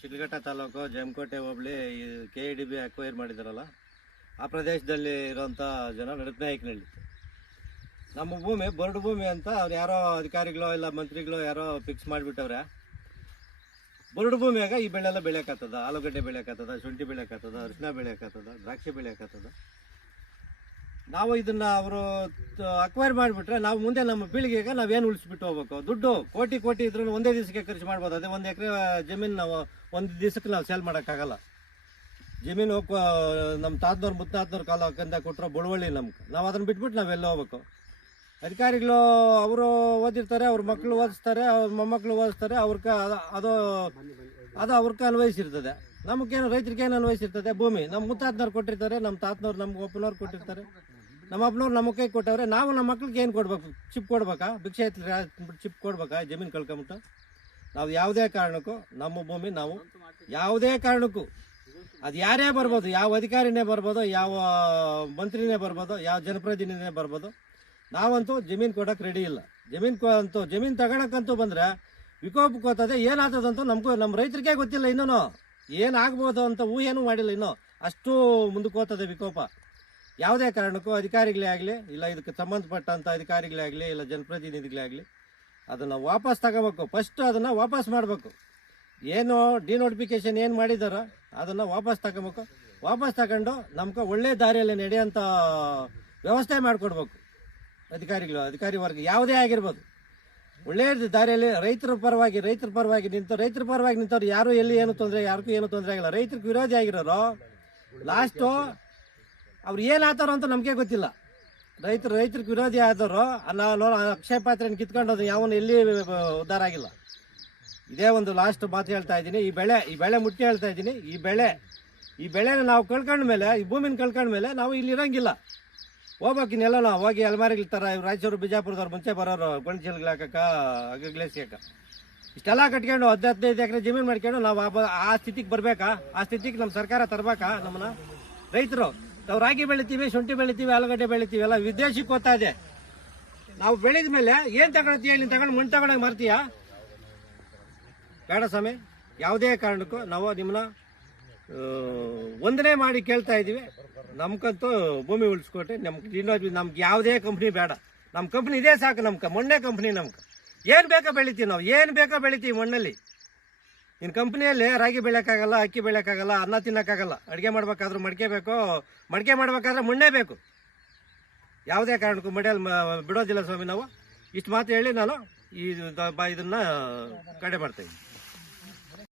ಶಿಡ್ಲಘಟ್ಟ ತಾಲೂಕು ಜಮಕೋಟೆ ಹೋಬಳಿ KEDB acquire ಮಾಡಿದಾರಲ್ಲ ಆ ಪ್ರದೇಶದಲ್ಲಿ ಇರೋಂಥ ಜನ ನಡಕನಾಯಕನಹಳ್ಳಿ. ನಮ್ಮ ಭೂಮಿ ಬರಡು ಭೂಮಿ ಅಂತ ಅವ್ರು ಯಾರೋ ಅಧಿಕಾರಿಗಳು ಇಲ್ಲ ಮಂತ್ರಿಗಳು ಯಾರೋ ಫಿಕ್ಸ್ ಮಾಡಿಬಿಟ್ಟವ್ರೆ. ಬರಡು ಭೂಮಿಯಾಗ ಈ ಬೆಳೆಲ್ಲ ಬೆಳೆಯಕತ್ತದ, ಆಲೂಗಡ್ಡೆ ಬೆಳೆಯಕತ್ತದ, ಶುಂಠಿ ಬೆಳೆಯಕತ್ತದ, ಅರಿಶಿನ ಬೆಳೆಯಕತ್ತದ, ದ್ರಾಕ್ಷಿ ಬೆಳೆಯಕತ್ತದ. ನಾವು ಇದನ್ನ ಅವರು ಅಕ್ವೈರ್ ಮಾಡಿಬಿಟ್ರೆ ನಾವು ಮುಂದೆ ನಮ್ಮ ಪೀಳಿಗೆಗೆ ನಾವೇನು ಉಳಿಸ್ಬಿಟ್ಟು ಹೋಗ್ಬೇಕು. ದುಡ್ಡು ಕೋಟಿ ಕೋಟಿ ಇದ್ರೂ ಒಂದೇ ದಿವಸಕ್ಕೆ ಖರ್ಚು ಮಾಡ್ಬೋದು. ಅದೇ 1 ಎಕರೆ ಜಮೀನು ನಾವು ಒಂದು ದಿವಸಕ್ಕೆ ನಾವು ಸೇಲ್ ಮಾಡೋಕ್ಕಾಗಲ್ಲ. ಜಮೀನು ನಮ್ಮ ತಾತನವ್ರು ಮುತ್ತಾತನವ್ರ ಕಾಲದಿಂದ ಕೊಟ್ಟರೋ ಬಳುವಳಿ ನಮ್ಗೆ. ನಾವು ಅದನ್ನು ಬಿಟ್ಬಿಟ್ಟು ನಾವೆಲ್ಲ ಹೋಗ್ಬೇಕು. ಅಧಿಕಾರಿಗಳು ಅವರು ಓದಿರ್ತಾರೆ, ಅವ್ರ ಮಕ್ಕಳು ಓದಿಸ್ತಾರೆ, ಅವ್ರ ಮೊಮ್ಮಕ್ಕಳು ಓದಿಸ್ತಾರೆ, ಅದು ಅವ್ರಿಗೆ ಅನ್ವಯಿಸಿರ್ತದೆ. ನಮಗೇನು ರೈತರಿಗೇನು ಅನ್ವಯಿಸಿರ್ತದೆ? ಭೂಮಿ ನಮ್ಮ ಮುತ್ತಾತನವ್ರು ಕೊಟ್ಟಿರ್ತಾರೆ, ನಮ್ಮ ತಾತನವ್ರು ನಮ್ಮ ಒಪ್ಪನವ್ರು ಕೊಟ್ಟಿರ್ತಾರೆ, ನಮ್ಮ ಅಪ್ಪನವ್ರು ನಮ್ಮ ಕೈ ಕೊಟ್ಟವ್ರೆ. ನಾವು ನಮ್ಮ ಮಕ್ಳಿಗೆ ಏನು ಕೊಡ್ಬೇಕು? ಚಿಪ್ ಕೊಡ್ಬೇಕಾ? ಭಿಕ್ಷೆ ಚಿಪ್ ಕೊಡ್ಬೇಕಾ? ಜಮೀನು ಕಳ್ಕೊಂಬಿಟ್ಟು ನಾವು ಯಾವುದೇ ಕಾರಣಕ್ಕೂ ನಮ್ಮ ಭೂಮಿ ನಾವು ಯಾವುದೇ ಕಾರಣಕ್ಕೂ ಅದು ಯಾರೇ ಬರ್ಬೋದು, ಯಾವ ಅಧಿಕಾರಿನೇ ಬರ್ಬೋದು, ಯಾವ ಮಂತ್ರಿನೇ ಬರ್ಬೋದು, ಯಾವ ಜನಪ್ರತಿನಿಧಿನೇ ಬರ್ಬೋದು, ನಾವಂತೂ ಜಮೀನು ಕೊಡೋಕೆ ರೆಡಿ ಇಲ್ಲ. ಜಮೀನು ತಗೊಳಕ್ಕಂತೂ ಬಂದರೆ ವಿಕೋಪಕ್ಕೆ ಹೋಗ್ತದೆ. ಏನಾಗ್ತದಂತೂ ನಮ್ಮ ರೈತರಿಗೆ ಗೊತ್ತಿಲ್ಲ. ಇನ್ನೂ ಏನಾಗ್ಬೋದು ಅಂತ ಊಹೆನೂ ಮಾಡಿಲ್ಲ. ಇನ್ನೂ ಅಷ್ಟು ಮುಂದಕ್ಕೆ ಹೋಗ್ತದೆ ವಿಕೋಪ. ಯಾವುದೇ ಕಾರಣಕ್ಕೂ ಅಧಿಕಾರಿಗಳೇ ಆಗಲಿ, ಇಲ್ಲ ಇದಕ್ಕೆ ಸಂಬಂಧಪಟ್ಟಂಥ ಅಧಿಕಾರಿಗಳೇ ಆಗಲಿ, ಇಲ್ಲ ಜನಪ್ರತಿನಿಧಿಗಳೇ ಆಗಲಿ, ಅದನ್ನು ವಾಪಸ್ ತಗೋಬೇಕು. ಫಸ್ಟ್ ಅದನ್ನು ವಾಪಸ್ ಮಾಡಬೇಕು. ಏನು ಡಿನೋಟಿಫಿಕೇಶನ್ ಏನು ಮಾಡಿದಾರೋ ಅದನ್ನು ವಾಪಸ್ ತಗೋಬೇಕು. ವಾಪಸ್ ತಗೊಂಡು ನಮ್ಗೆ ಒಳ್ಳೆ ದಾರಿಯಲ್ಲಿ ನಡೆಯೋಂಥ ವ್ಯವಸ್ಥೆ ಮಾಡಿಕೊಡ್ಬೇಕು. ಅಧಿಕಾರಿ ವರ್ಗ ಯಾವುದೇ ಆಗಿರ್ಬೋದು, ಒಳ್ಳೆ ದಾರಿಯಲ್ಲಿ ರೈತರ ಪರವಾಗಿ ನಿಂತವ್ರು ಯಾರು ಎಲ್ಲಿ ಏನು ತೊಂದರೆ, ಯಾರಿಗೂ ಏನು ತೊಂದರೆ ಆಗಿಲ್ಲ. ರೈತರಿಗೆ ವಿರೋಧಿ ಆಗಿರೋರು ಲಾಸ್ಟು ಅವ್ರು ಏನಾಗ್ತಾರೋ ಅಂತ ನಮಗೆ ಗೊತ್ತಿಲ್ಲ. ರೈತರಿಗೆ ವಿರೋಧಿ ಆದವರು ಅಕ್ಷಯ ಪಾತ್ರೆಯನ್ನು ಕಿತ್ಕೊಂಡೋದು ಯಾವನು ಎಲ್ಲಿ ಉದ್ಧಾರ ಆಗಿಲ್ಲ. ಇದೇ ಒಂದು ಲಾಸ್ಟ್ ಮಾತು ಹೇಳ್ತಾ ಇದ್ದೀನಿ. ಈ ಬೆಳೆ ಮುಟ್ಟಿ ಹೇಳ್ತಾ ಇದ್ದೀನಿ. ಈ ಬೆಳೆನ ನಾವು ಕಳ್ಕೊಂಡ್ಮೇಲೆ, ಈ ಭೂಮಿನ ಕಳ್ಕೊಂಡ್ಮೇಲೆ ನಾವು ಇಲ್ಲಿ ಇರೋಂಗಿಲ್ಲ. ಹೋಗ್ಬೇಕು ಇನ್ನೆಲ್ಲ. ನಾವು ಹೋಗಿ ಅಲ್ಮಾರಿಗಳ ಥರ ರಾಯಚೂರು ಬಿಜಾಪುರದವ್ರು ಮುಂಚೆ ಬರೋರು ಗೊಂಡ್ಚೀಲ್ಗಳು ಹಾಕಕ್ಕ, ಅಗ್ಲೇಸಿಯಾಕ ಇಷ್ಟೆಲ್ಲ ಕಟ್ಕೊಂಡು 10-15 ಎಕರೆ ಜಮೀನು ಮಾಡ್ಕೊಂಡು ನಾವು ಆ ಸ್ಥಿತಿಗೆ ಬರಬೇಕಾ? ಆ ಸ್ಥಿತಿಗೆ ನಮ್ಮ ಸರ್ಕಾರ ತರಬೇಕಾ ನಮ್ಮನ್ನ? ರೈತರು ನಾವು ರಾಗಿ ಬೆಳಿತೀವಿ, ಶುಂಠಿ ಬೆಳಿತೀವಿ, ಆಲೂಗಡ್ಡೆ ಬೆಳಿತೀವಿ, ಎಲ್ಲ ವಿದೇಶಕ್ಕೆ ಹೋಗ್ತಾ ಇದೆ. ನಾವು ಬೆಳೆದ ಮೇಲೆ ಏನು ತಗೊಳ್ತೀಯ? ನೀನು ತಗೊಂಡು ಮಣ್ಣು ತಗೊಂಡಾಗ ಮಾರ್ತೀಯ? ಬೇಡ ಸ್ವಾಮಿ. ಯಾವುದೇ ಕಾರಣಕ್ಕೂ ನಾವು ನಿಮ್ಮನ್ನ ವಂದನೆ ಮಾಡಿ ಕೇಳ್ತಾ ಇದ್ದೀವಿ. ನಮ್ಗಂತೂ ಭೂಮಿ ಉಳಿಸ್ಕೊಟ್ರೆ ನಮ್ಗೆ ಯಾವುದೇ ಕಂಪ್ನಿ ಬೇಡ. ನಮ್ಮ ಕಂಪ್ನಿ ಇದೇ ಸಾಕು. ಮೊನ್ನೆ ಕಂಪ್ನಿ ನಮ್ಗೆ ಏನು ಬೇಕೋ ಬೆಳಿತೀವಿ. ನಾವು ಏನು ಬೇಕೋ ಬೆಳಿತೀವಿ ಮಣ್ಣಲ್ಲಿ. ಇನ್ನು ಕಂಪ್ನಿಯಲ್ಲಿ ರಾಗಿ ಬೆಳೆಯೋಕ್ಕಾಗಲ್ಲ, ಅಕ್ಕಿ ಬೆಳೆಯೋಕ್ಕಾಗಲ್ಲ, ಅನ್ನ ತಿನ್ನೋಕ್ಕಾಗಲ್ಲ. ಅಡುಗೆ ಮಾಡ್ಬೇಕಾದ್ರೂ ಮಡಿಕೆ ಬೇಕು, ಮಡಿಕೆ ಮಾಡ್ಬೇಕಾದ್ರೆ ಮಣ್ಣೇ ಬೇಕು. ಯಾವುದೇ ಕಾರಣಕ್ಕೂ ಬಿಡೋದಿಲ್ಲ ಸ್ವಾಮಿ ನಾವು. ಇಷ್ಟು ಮಾತು ಹೇಳಿ ನಾನು ಇದನ್ನು ಕಡೆ ಮಾಡ್ತಾಯಿದ್ದೀನಿ.